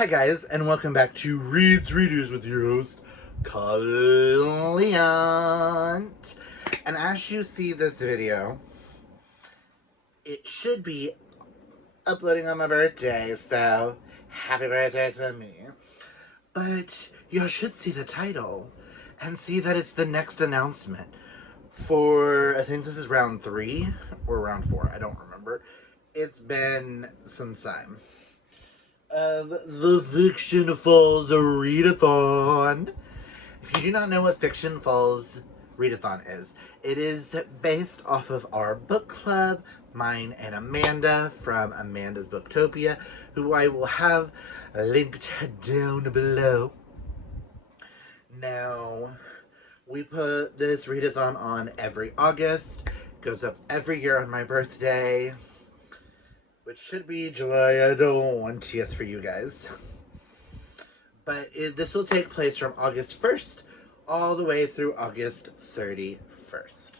Hi guys, and welcome back to Reads Readers with your host, Colliant. And as you see this video, it should be uploading on my birthday, so happy birthday to me. But you should see the title and see that it's the next announcement for, I think this is round 3 or round 4, I don't remember. It's been some time. Of the Fiction Falls Readathon. If you do not know what Fiction Falls Readathon is, it is based off of our book club, mine and Amanda from Amanda's Booktopia, who I will have linked down below. Now, we put this readathon on every August. It goes up every year on my birthday, which should be July 20th for you guys. But this will take place from August 1st all the way through August 31st.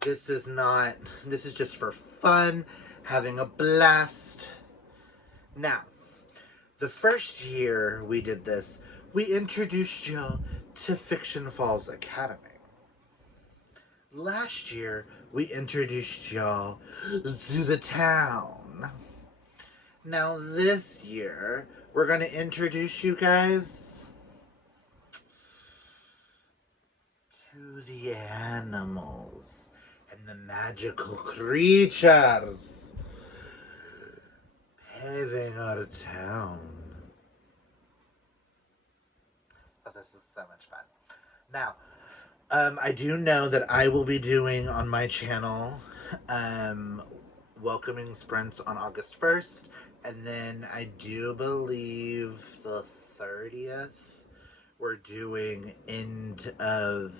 This is just for fun, having a blast. Now, the first year we did this, we introduced y'all to Fiction Falls Academy. Last year, we introduced y'all to the town. Now this year, we're going to introduce you guys to the animals and the magical creatures paving our town. So this is so much fun. Now, I do know that I will be doing on my channel welcoming sprints on August 1st, and then I do believe the 30th we're doing end of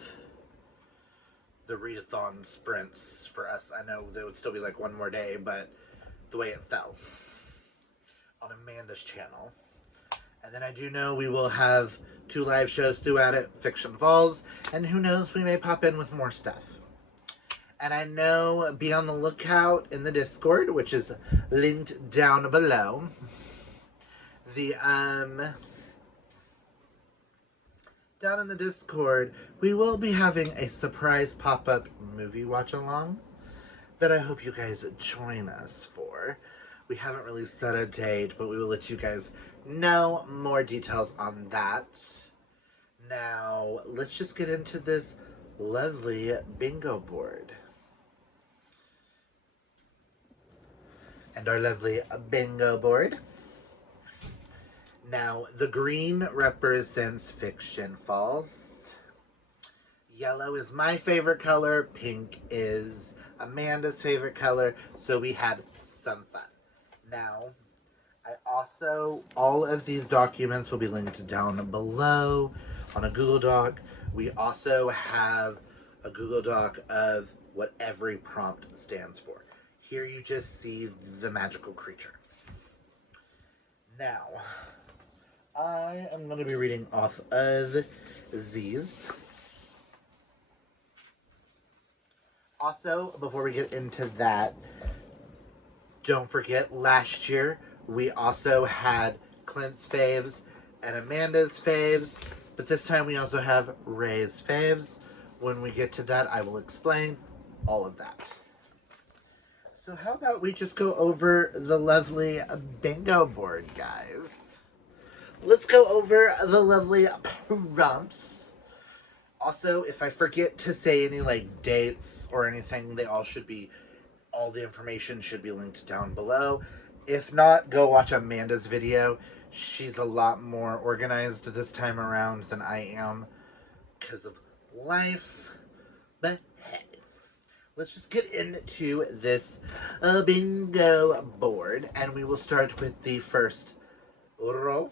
the readathon sprints for us. I know there would still be like one more day, but the way it fell on Amanda's channel. And then I do know we will have 2 live shows throughout it, Fiction Falls, and who knows, we may pop in with more stuff. And I know, be on the lookout in the Discord, which is linked down below. Down in the Discord, we will be having a surprise pop-up movie watch-along that I hope you guys join us for. We haven't really set a date, but we will let you guys know more details on that. Now, let's just get into this lovely bingo board. And our lovely bingo board. Now, the green represents Fiction Falls. Yellow is my favorite color. Pink is Amanda's favorite color. So we had some fun. Now, all of these documents will be linked down below on a Google Doc. We also have a Google Doc of what every prompt stands for. Here you just see the magical creature. Now, I am going to be reading off of these. Also, before we get into that, don't forget last year we also had Clint's faves and Amanda's faves, but this time we also have Ray's faves. When we get to that, I will explain all of that. So how about we just go over the lovely bingo board, guys? Let's go over the lovely prompts. Also, if I forget to say any like dates or anything, all the information should be linked down below. If not, go watch Amanda's video. She's a lot more organized this time around than I am because of life. But hey, let's just get into this bingo board, and we will start with the first row.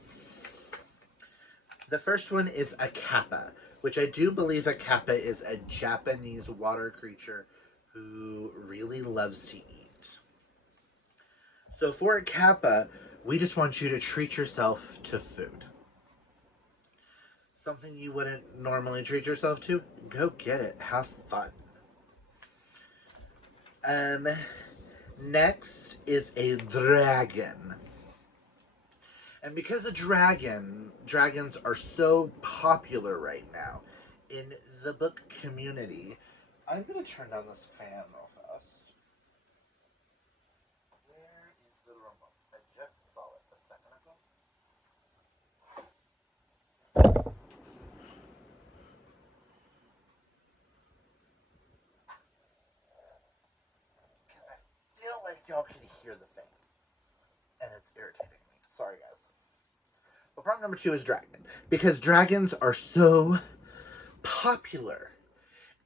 The first one is a kappa, which I do believe a kappa is a Japanese water creature who really loves to eat. So for a kappa, we just want you to treat yourself to food. Something you wouldn't normally treat yourself to, go get it. Have fun. Next is a dragon. And because of dragons are so popular right now in the book community, I'm going to turn down this fan real fast. Where is the remote? I just saw it a second ago. Because I feel like y'all can hear the fan. And it's irritating me. Sorry, guys. But problem number 2 is dragon. Because dragons are so popular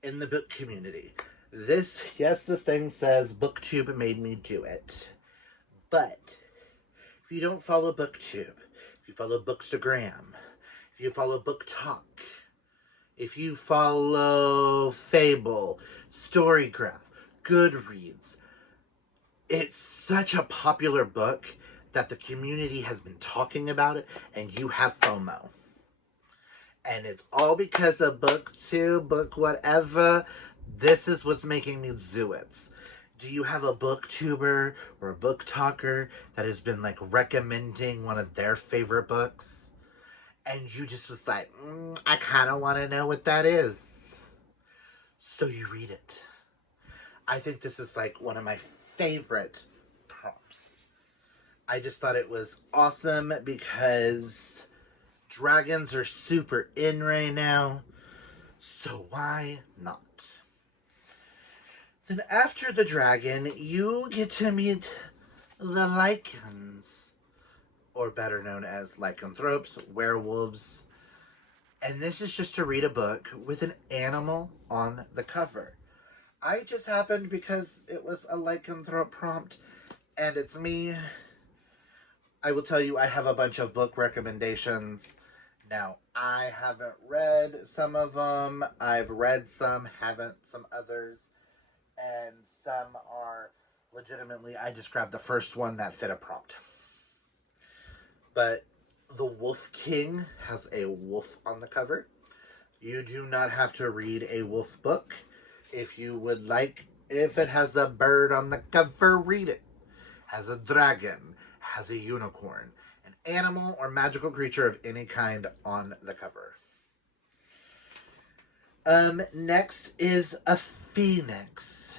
in the book community. This thing says BookTube made me do it. But if you don't follow BookTube, if you follow Bookstagram, if you follow BookTalk, if you follow Fable, Storygraph, Goodreads, it's such a popular book that the community has been talking about it, and you have FOMO. And it's all because of BookTube, book whatever. This is what's making me do it. Do you have a booktuber or a book talker that has been like recommending one of their favorite books? And you just was like, I kind of want to know what that is. So you read it. I think this is like one of my favorite prompts. I just thought it was awesome because dragons are super in right now. So why not? Then after the dragon, you get to meet the lycans, or better known as lycanthropes, werewolves. And this is just to read a book with an animal on the cover. I just happened because it was a lycanthrope prompt, and it's me. I will tell you, I have a bunch of book recommendations. Now, I haven't read some of them. I've read some, haven't some others. And some are legitimately, I just grabbed the first one that fit a prompt. But the Wolf King has a wolf on the cover. You do not have to read a wolf book. If you would like, if it has a bird on the cover, read it. Has a dragon, has a unicorn, an animal or magical creature of any kind on the cover. Next is a phoenix,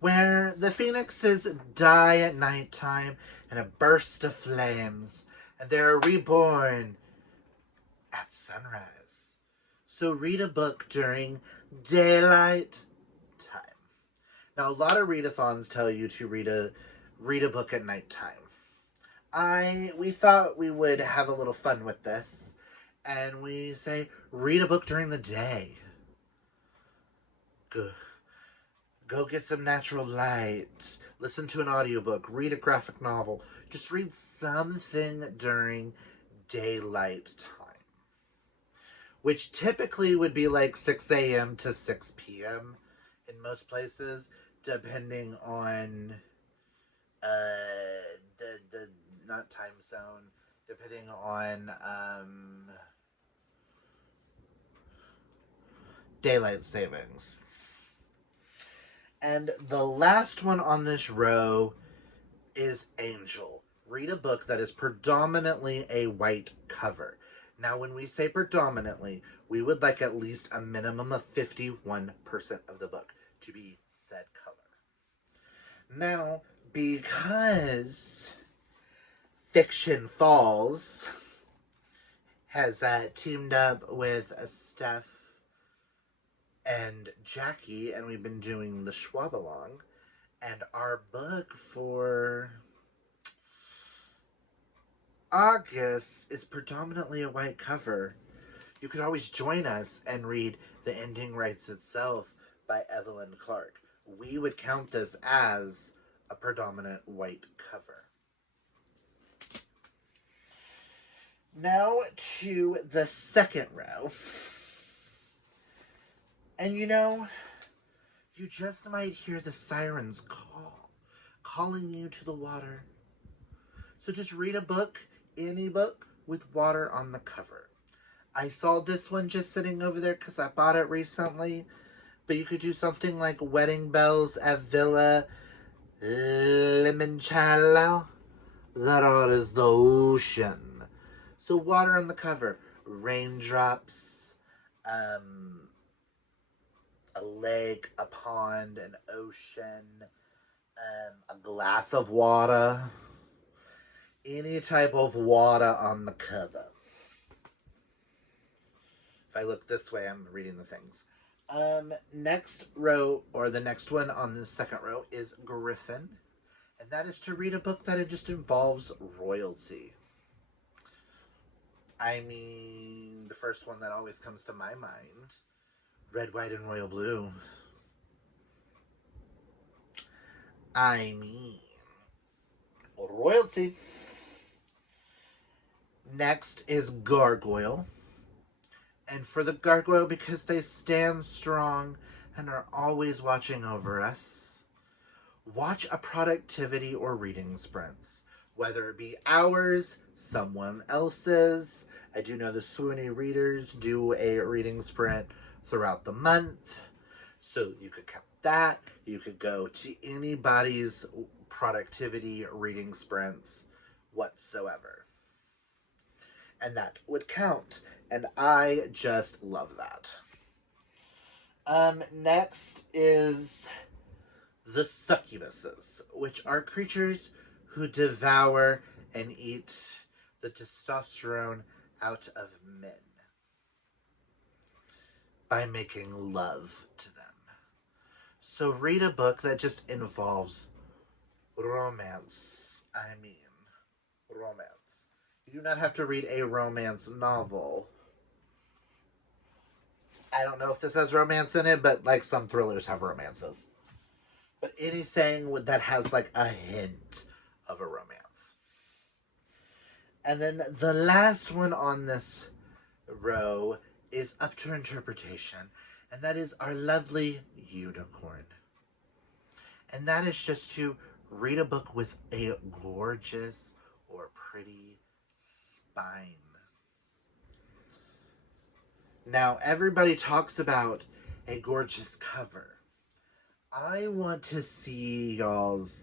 where the phoenixes die at nighttime in a burst of flames, and they're reborn at sunrise. So read a book during daylight time. Now, a lot of readathons tell you to read a book at nighttime. We thought we would have a little fun with this, and we say read a book during the day. Go get some natural light, listen to an audiobook, read a graphic novel. Just read something during daylight time, which typically would be like 6 a.m. to 6 p.m. in most places, depending on the not time zone, depending on daylight savings. And the last one on this row is Angel. Read a book that is predominantly a white cover. Now, when we say predominantly, we would like at least a minimum of 51% of the book to be said color. Now, because Fiction Falls has teamed up with Steph and Jackie, and we've been doing the Schwab-along, and our book for August is predominantly a white cover. You could always join us and read The Ending Writes Itself by Evelyn Clark. We would count this as a predominant white cover. Now to the second row. And you know, you just might hear the sirens calling you to the water. So just read a book, any book, with water on the cover. I saw this one just sitting over there because I bought it recently. But you could do something like Wedding Bells at Villa Limoncello That art is the ocean. So water on the cover, raindrops, a lake, a pond, an ocean, a glass of water, any type of water on the cover. If I look this way, I'm reading the things. Next row, or the next one on the second row, is Griffin. And that is to read a book that it just involves royalty. I mean, the first one that always comes to my mind, Red, White, and Royal Blue. I mean, royalty. Next is Gargoyle. And for the gargoyle, because they stand strong and are always watching over us, watch a productivity or reading sprints, whether it be ours, someone else's. I do know the Swoony readers do a reading sprint throughout the month, so you could count that. You could go to anybody's productivity reading sprints whatsoever, and that would count. And I just love that. Next is the succubuses, which are creatures who devour and eat the testosterone out of men by making love to them. So read a book that just involves romance. I mean, romance. You do not have to read a romance novel. I don't know if this has romance in it, but like some thrillers have romances. But anything that has like a hint of a romance. And then the last one on this row is up to interpretation, and that is our lovely unicorn. And that is just to read a book with a gorgeous or pretty spine. Now, everybody talks about a gorgeous cover. I want to see y'all's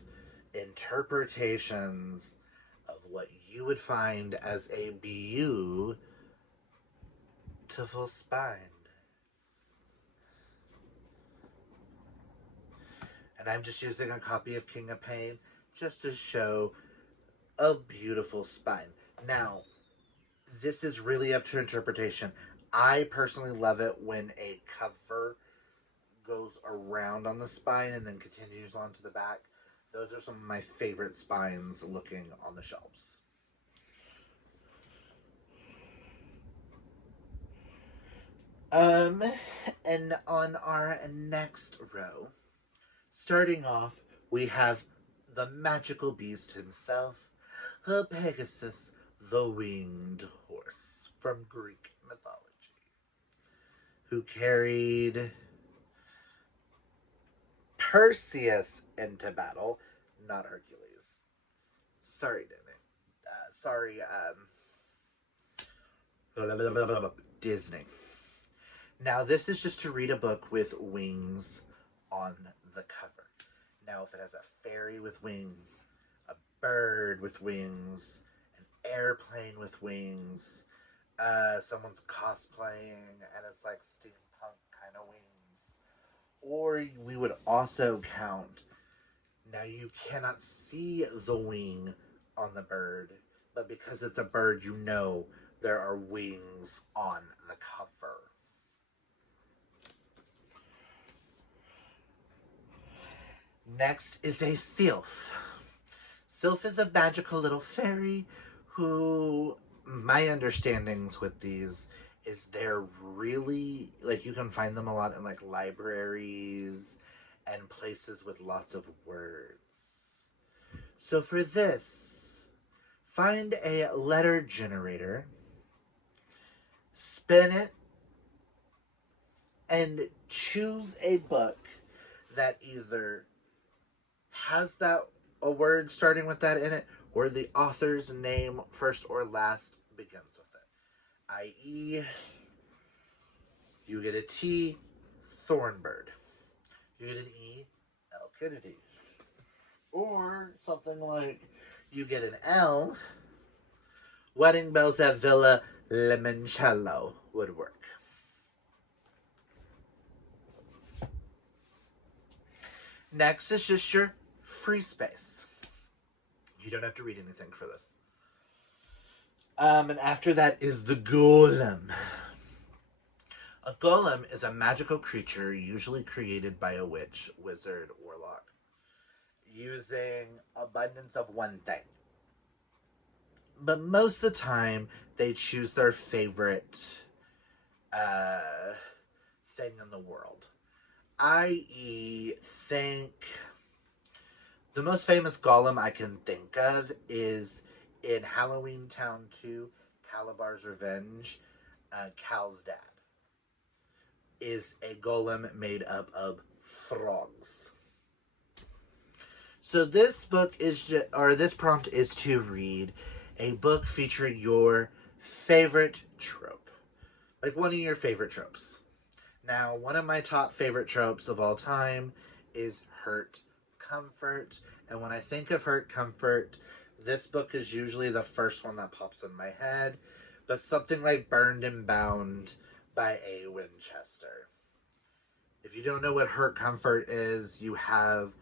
interpretations of what you would find as a beautiful spine. And I'm just using a copy of King of Pain just to show a beautiful spine. Now, this is really up to interpretation. I personally love it when a cover goes around on the spine and then continues on to the back. Those are some of my favorite spines looking on the shelves. And on our next row, starting off, we have the magical beast himself, Pegasus, the winged horse from Greek mythology, who carried Perseus into battle, not Hercules. Sorry, Disney. Now, this is just to read a book with wings on the cover. Now, if it has a fairy with wings, a bird with wings, an airplane with wings, someone's cosplaying and it's like steampunk kind of wings. Or we would also count, now you cannot see the wing on the bird, but because it's a bird, you know there are wings on the cover. Next is a sylph. Sylph is a magical little fairy who, my understandings with these is they're really, like, you can find them a lot in like libraries and places with lots of words. So for this, find a letter generator, spin it, and choose a book that either has that a word starting with that in it, or the author's name, first or last, begins with it. I.e., you get a T, Thornbird. You get an E, El Kennedy. Or something like, You get an L. Wedding bells at Villa Limoncello would work. Next is just your free space. You don't have to read anything for this. And after that is the golem. A golem is a magical creature usually created by a witch, wizard, warlock, using abundance of one thing. But most of the time, they choose their favorite thing in the world. I.e., think the most famous golem I can think of is in Halloween Town 2, Calabar's Revenge, Cal's dad is a golem made up of frogs. So this book is this prompt is to read a book featuring your favorite trope. Like one of your favorite tropes. Now, one of my top favorite tropes of all time is hurt, comfort. And when I think of hurt, comfort, this book is usually the first one that pops in my head. But something like Burned and Bound by A. Winchester. If you don't know what hurt, comfort is, you have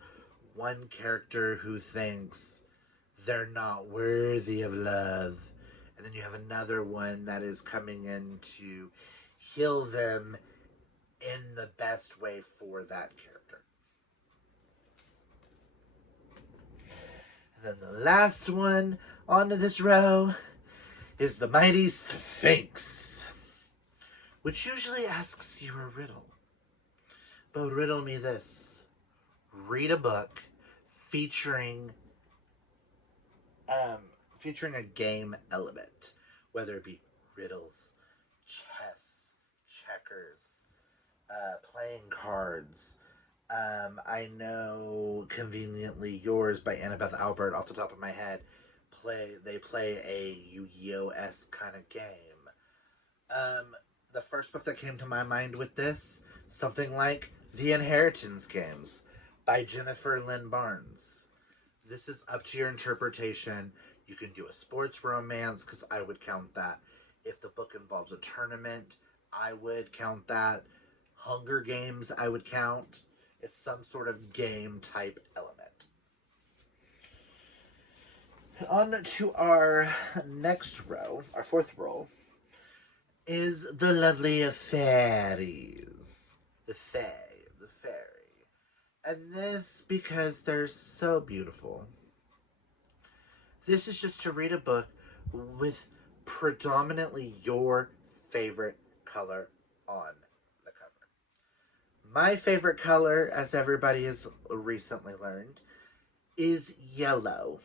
one character who thinks they're not worthy of love. And then you have another one that is coming in to heal them in the best way for that character. And then the last one onto this row is the Mighty Sphinx, which usually asks you a riddle. But riddle me this. Read a book featuring a game element, whether it be riddles, chess, checkers, playing cards. I know Conveniently Yours by Annabeth Albert off the top of my head. They play a Yu-Gi-Oh-esque kind of game. The first book that came to my mind with this, something like The Inheritance Games by Jennifer Lynn Barnes. This is up to your interpretation. You can do a sports romance, because I would count that. If the book involves a tournament, I would count that. Hunger Games, I would count. It's some sort of game type element. On to our next row, our fourth row, is the lovely fairies. The fairy. And this, because they're so beautiful. This is just to read a book with predominantly your favorite color on the cover. My favorite color, as everybody has recently learned, is yellow.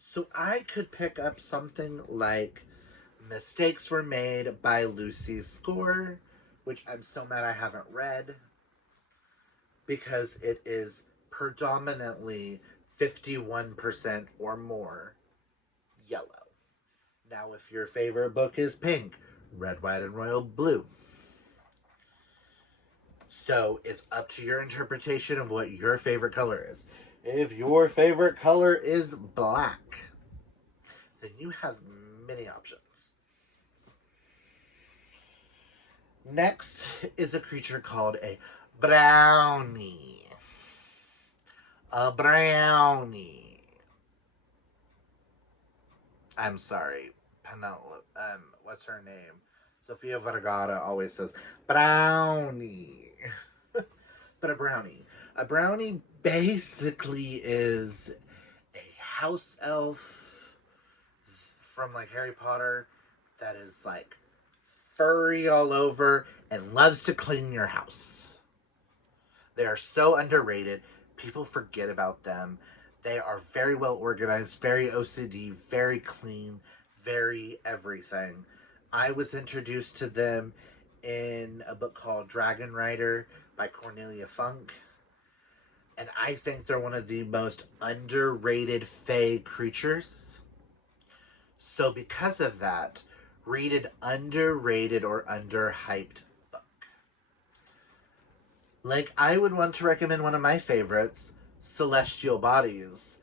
So I could pick up something like Mistakes Were Made by Lucy Score, which I'm so mad I haven't read, because it is predominantly 51% or more yellow. Now, if your favorite book is pink, red, white, and royal blue. So it's up to your interpretation of what your favorite color is. If your favorite color is black, then you have many options. Next is a creature called a brownie. A brownie. I'm sorry, Penelope. What's her name? Sofia Vergara always says brownie. But a brownie. A brownie basically is a house elf from like Harry Potter that is like furry all over and loves to clean your house. They are so underrated. People forget about them. They are very well organized, very OCD, very clean, very everything. I was introduced to them in a book called Dragon Rider by Cornelia Funk. And I think they're one of the most underrated fae creatures. So because of that, read an underrated or underhyped book. Like, I would want to recommend one of my favorites, Celestial Bodies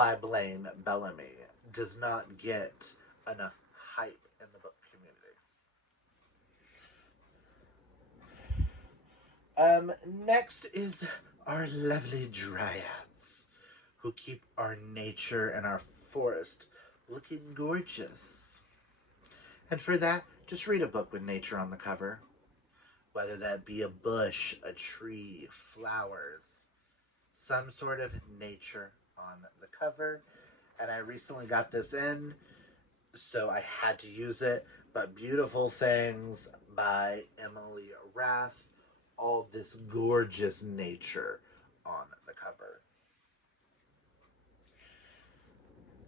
by Blaine Bellamy does not get enough hype in the book community. Next is our lovely dryads, who keep our nature and our forest looking gorgeous. And for that, just read a book with nature on the cover. Whether that be a bush, a tree, flowers, some sort of nature on the cover. And I recently got this in, so I had to use it. But Beautiful Things by Emily Rath. All this gorgeous nature on the cover.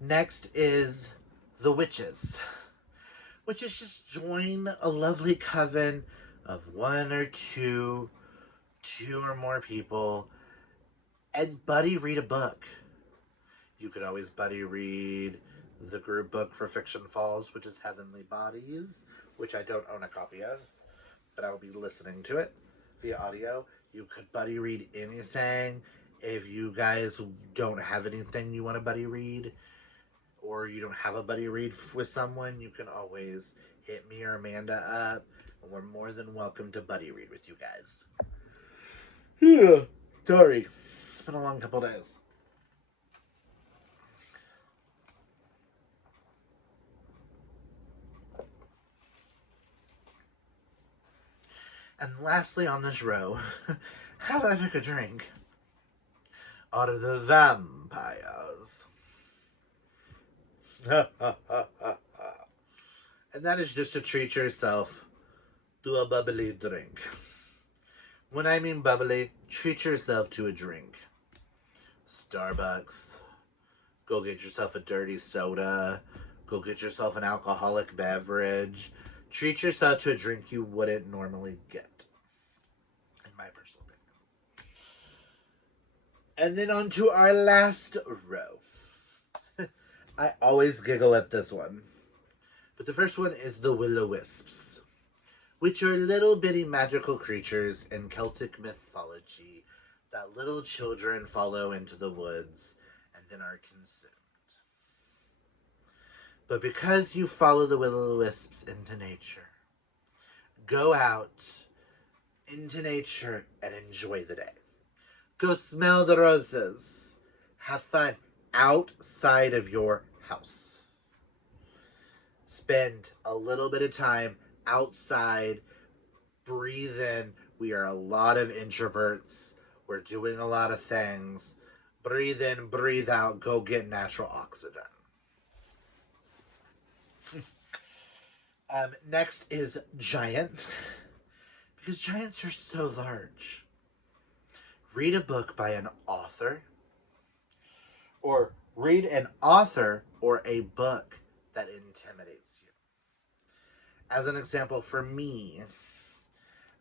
Next is The Witches, which is just join a lovely coven of one or two or more people, and buddy read a book. You could always buddy read the group book for Fiction Falls, which is Heavenly Bodies, which I don't own a copy of, but I will be listening to it via audio. You could buddy read anything. If you guys don't have anything you want to buddy read, or you don't have a buddy read with someone, you can always hit me or Amanda up, and we're more than welcome to buddy read with you guys. Yeah, sorry. It's been a long couple days. And lastly on this row, how I took a drink, are the vampires. And that is just to treat yourself to a bubbly drink. When I mean bubbly, treat yourself to a drink. Starbucks. Go get yourself a dirty soda. Go get yourself an alcoholic beverage. Treat yourself to a drink you wouldn't normally get, in my personal opinion. And then on to our last row. I always giggle at this one. But the first one is the Will-O-Wisps, which are little bitty magical creatures in Celtic mythology that little children follow into the woods and then are consumed. But because you follow the Will-O-Wisps into nature, go out into nature and enjoy the day. Go smell the roses. Have fun outside of your house. Spend a little bit of time outside. Breathe in. We are a lot of introverts. We're doing a lot of things. Breathe in, breathe out. Go get natural oxygen. Next is giant, because giants are so large. Read a book by an author, or read an author or a book that intimidates you. As an example, for me,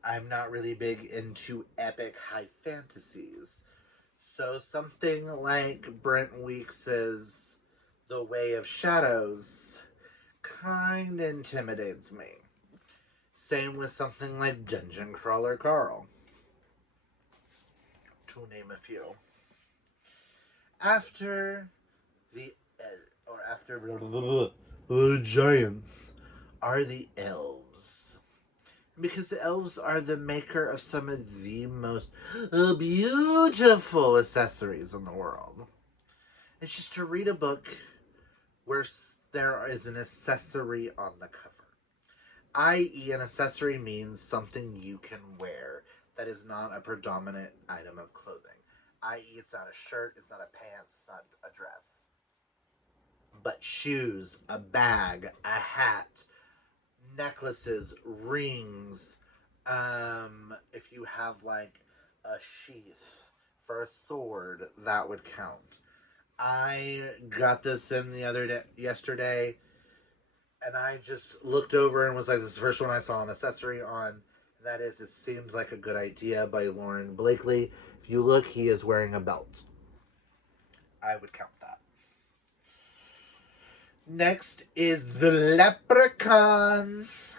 I'm not really big into epic high fantasies. So something like Brent Weeks's The Way of Shadows kind of intimidates me. Same with something like Dungeon Crawler Carl, to name a few. After the giants are the elves, because the elves are the maker of some of the most beautiful accessories in the world. It's just to read a book where there is an accessory on the cover. I.e., an accessory means something you can wear that is not a predominant item of clothing. I.e., it's not a shirt, it's not a pants, it's not a dress. But shoes, a bag, a hat, necklaces, rings, if you have like a sheath for a sword, that would count. I got this in yesterday, and I just looked over and was like, this is the first one I saw an accessory on, and that is It Seems Like a Good Idea by Lauren Blakely. If you look, he is wearing a belt. I would count that. Next is the leprechauns.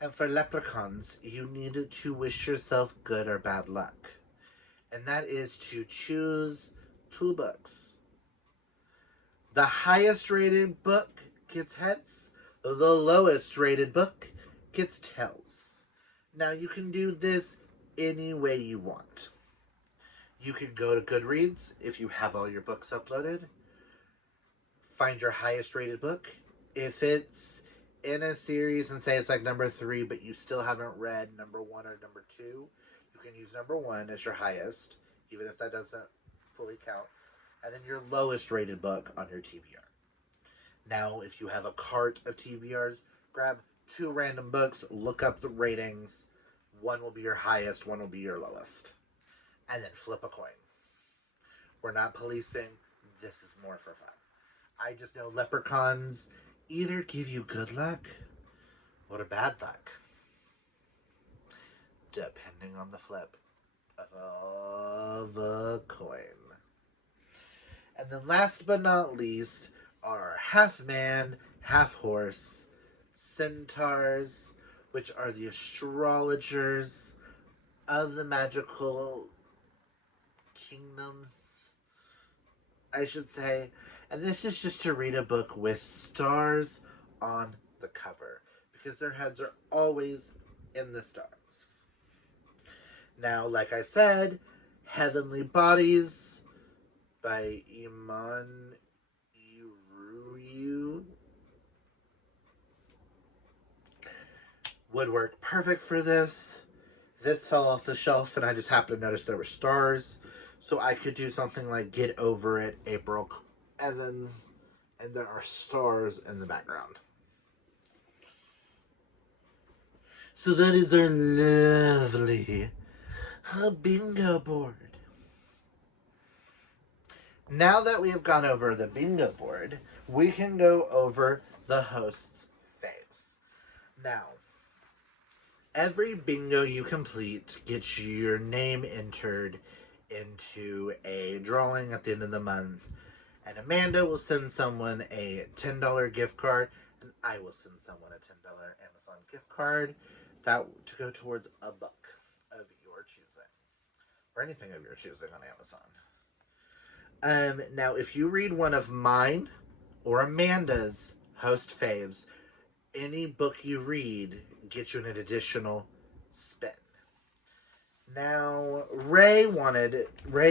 And for leprechauns, you need to wish yourself good or bad luck. And that is to choose 2 books The highest rated book gets heads. The lowest rated book gets tails. Now you can do this any way you want. You can go to Goodreads if you have all your books uploaded. Find your highest rated book. If it's in a series and say it's like number 3, but you still haven't read number 1 or number 2, you can use number 1 as your highest, even if that doesn't fully count. And then your lowest rated book on your TBR. Now, if you have a cart of TBRs, grab 2 random books, look up the ratings. One will be your highest, one will be your lowest. And then flip a coin. We're not policing. This is more for fun. I just know leprechauns either give you good luck or bad luck, depending on the flip of a coin. And then last but not least are half man, half horse centaurs, which are the astrologers of the magical kingdoms, I should say. And this is just to read a book with stars on the cover, because their heads are always in the stars. Now, like I said, Heavenly Bodies by Iman Iruyu would work perfect for this. This fell off the shelf and I just happened to notice there were stars. So I could do something like Get Over It, April Evans, and there are stars in the background. So that is our lovely bingo board. Now that we have gone over the bingo board, we can go over the host's faves. Now, every bingo you complete gets your name entered into a drawing at the end of the month. And Amanda will send someone a $10 gift card, and I will send someone a $10 Amazon gift card that to go towards a book of your choosing, or anything of your choosing on Amazon. Now, if you read one of mine or Amanda's host faves, any book you read gets you an additional spin. Now, Ray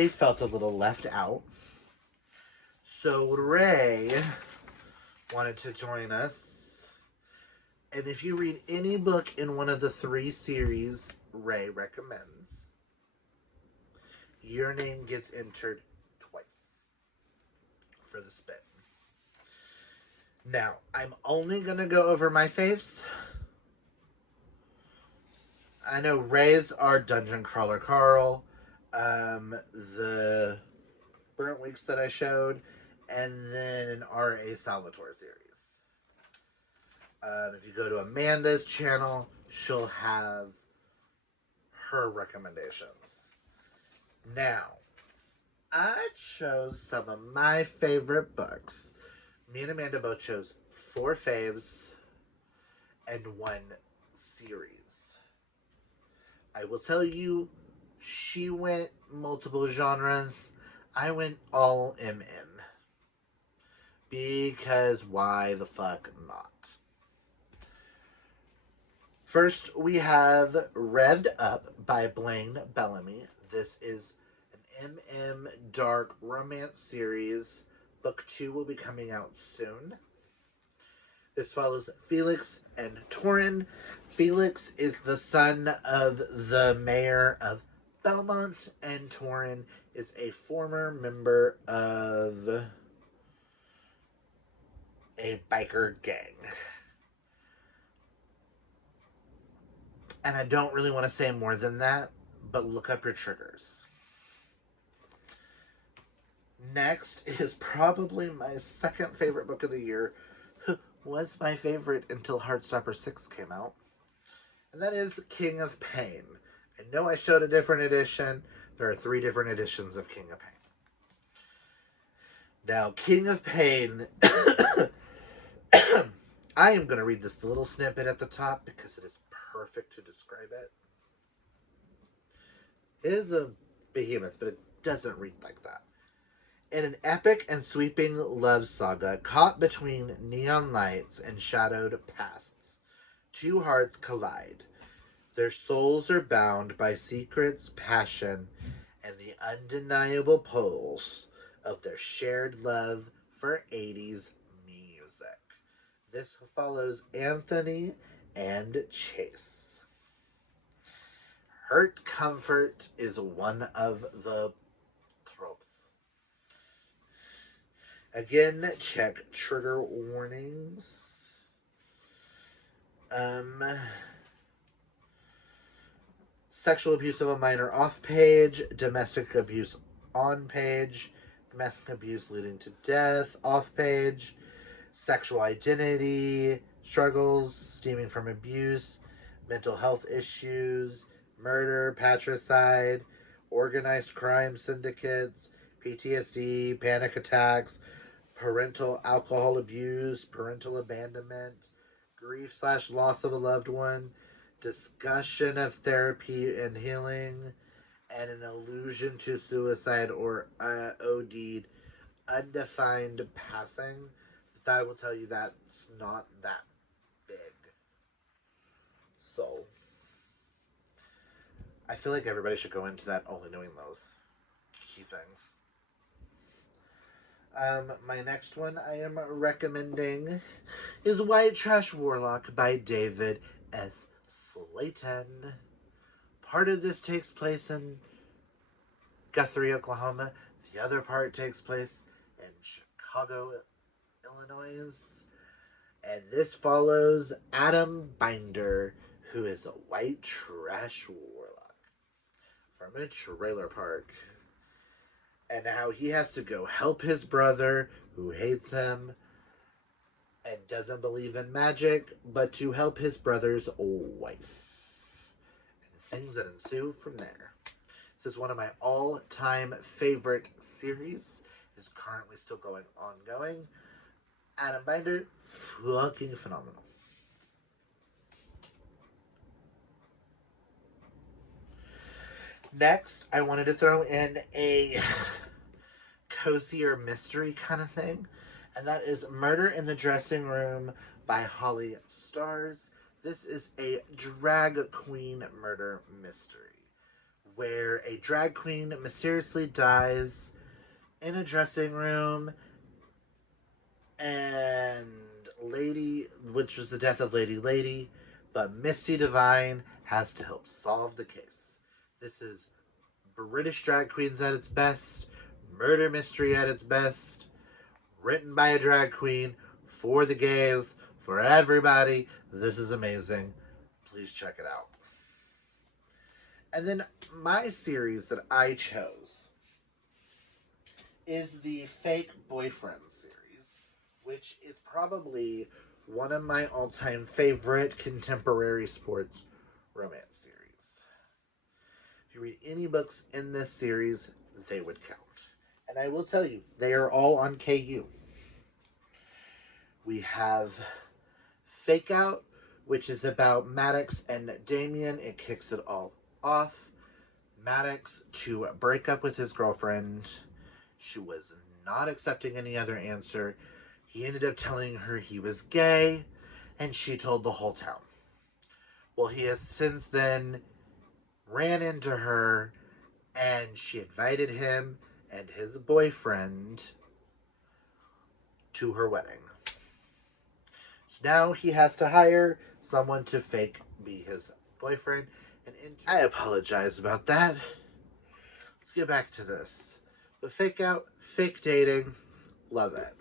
felt a little left out. So Ray wanted to join us. And if you read any book in one of the 3 series Ray recommends, your name gets entered twice for the spin. Now, I'm only going to go over my faves. I know Ray's are Dungeon Crawler Carl, the Burnt Weeks that I showed, and then an R.A. Salvatore series. If you go to Amanda's channel, she'll have her recommendations. Now, I chose some of my favorite books. Me and Amanda both chose 4 faves and 1 series. I will tell you, she went multiple genres. I went all MM. Because why the fuck not? First, we have Revved Up by Blaine Bellamy. This is an MM dark romance series. Book 2 will be coming out soon. This follows Felix and Torin. Felix is the son of the mayor of Belmont, and Torin is a former member of a biker gang. And I don't really want to say more than that, but look up your triggers. Next is probably my second favorite book of the year. Was my favorite until Heartstopper 6 came out. And that is King of Pain. I know I showed a different edition. There are 3 different editions of King of Pain. Now, King of Pain... I am going to read this little snippet at the top because it is perfect to describe it. It is a behemoth, but it doesn't read like that. In an epic and sweeping love saga caught between neon lights and shadowed pasts, two hearts collide. Their souls are bound by secrets, passion, and the undeniable pulse of their shared love for 80s music. This follows Anthony and Chase. Hurt comfort is one of the tropes. Again, check trigger warnings. Sexual abuse of a minor off page, domestic abuse on page, domestic abuse leading to death off page, sexual identity struggles stemming from abuse, mental health issues, murder, patricide, organized crime syndicates, PTSD, panic attacks, parental alcohol abuse, parental abandonment, grief/loss of a loved one, discussion of therapy and healing, and an allusion to suicide or OD, undefined passing. But I will tell you that's not that big. So, I feel like everybody should go into that only knowing those key things. My next one I am recommending is White Trash Warlock by David S. Slayton. Part of this takes place in Guthrie, Oklahoma. The other part takes place in Chicago, Illinois. And this follows Adam Binder, who is a white trash warlock from a trailer park. And how he has to go help his brother, who hates him and doesn't believe in magic, but to help his brother's wife. And things that ensue from there. This is one of my all-time favorite series. It's currently still ongoing. Adam Binder, fucking phenomenal. Next, I wanted to throw in a cozier mystery kind of thing, and that is Murder in the Dressing Room by Holly Stars. This is a drag queen murder mystery where a drag queen mysteriously dies in a dressing room, and which was the death of Lady, but Misty Divine has to help solve the case. This is British drag queens at its best, murder mystery at its best, written by a drag queen, for the gays, for everybody. This is amazing. Please check it out. And then my series that I chose is the Fake Boyfriend series, which is probably one of my all-time favorite contemporary sports romance series. If you read any books in this series, they would count. And I will tell you, they are all on KU. We have Fake Out, which is about Maddox and Damien. It kicks it all off. Maddox to break up with his girlfriend. She was not accepting any other answer. He ended up telling her he was gay, and she told the whole town. Well, he has since then ran into her, and she invited him and his boyfriend to her wedding. So now he has to hire someone to fake be his boyfriend. And I apologize about that. Let's get back to this. But Fake Out, fake dating, love it.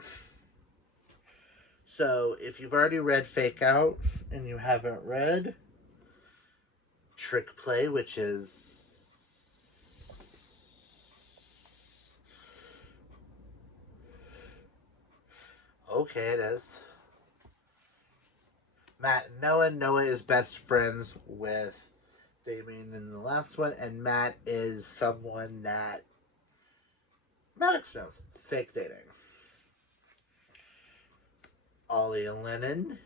So if you've already read Fake Out and you haven't read Trick Play, which is okay, it is. Matt and Noah. Noah is best friends with Damien in the last one, and Matt is someone that Maddox knows. Fake dating. Ollie and Lennon,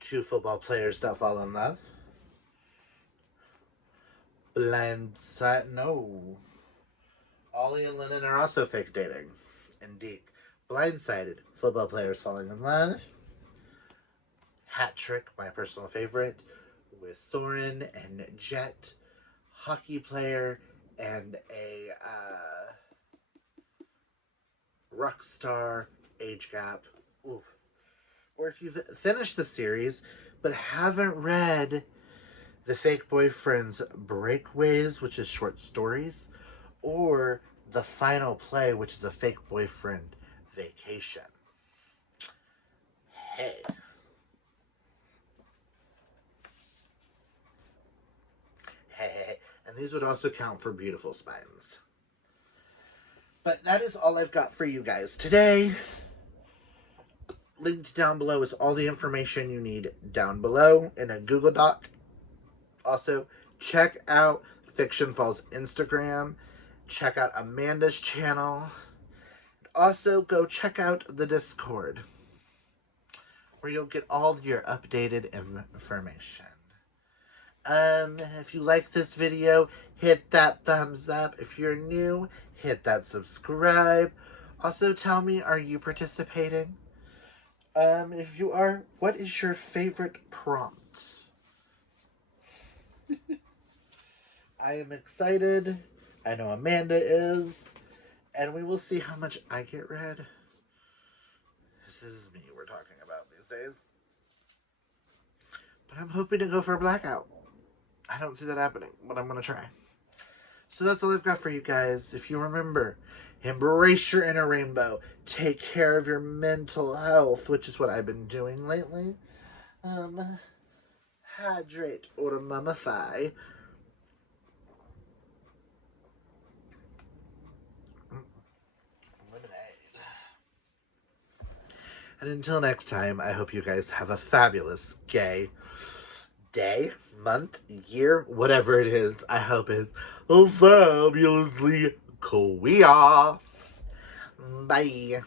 two football players that fall in love. Blindside, no. Ollie and Lennon are also fake dating. and Deke. Blindsided, football players falling in love. Hat Trick, my personal favorite, with Soren and Jet. Hockey player and a rock star age gap. Ooh. Or if you've finished the series but haven't read The Fake Boyfriend's Breakaways, which is short stories, or The Final Play, which is a fake boyfriend vacation. Hey. Hey. And these would also count for Beautiful Spines. But that is all I've got for you guys today. Linked down below is all the information you need down below in a Google Doc. Also, check out Fiction Falls Instagram. Check out Amanda's channel. Also, go check out the Discord, where you'll get all your updated information. If you like this video, hit that thumbs up. If you're new, hit that subscribe. Also, tell me, are you participating? If you are, what is your favorite prompt? I am excited. I know Amanda is. And we will see how much I get read. This is me we're talking about these days. But I'm hoping to go for a blackout. I don't see that happening, but I'm going to try. So that's all I've got for you guys. If you remember, embrace your inner rainbow. Take care of your mental health, which is what I've been doing lately. Hydrate or mummify. Lemonade. And until next time, I hope you guys have a fabulous gay day, month, year, whatever it is. I hope it's fabulously queer. Bye.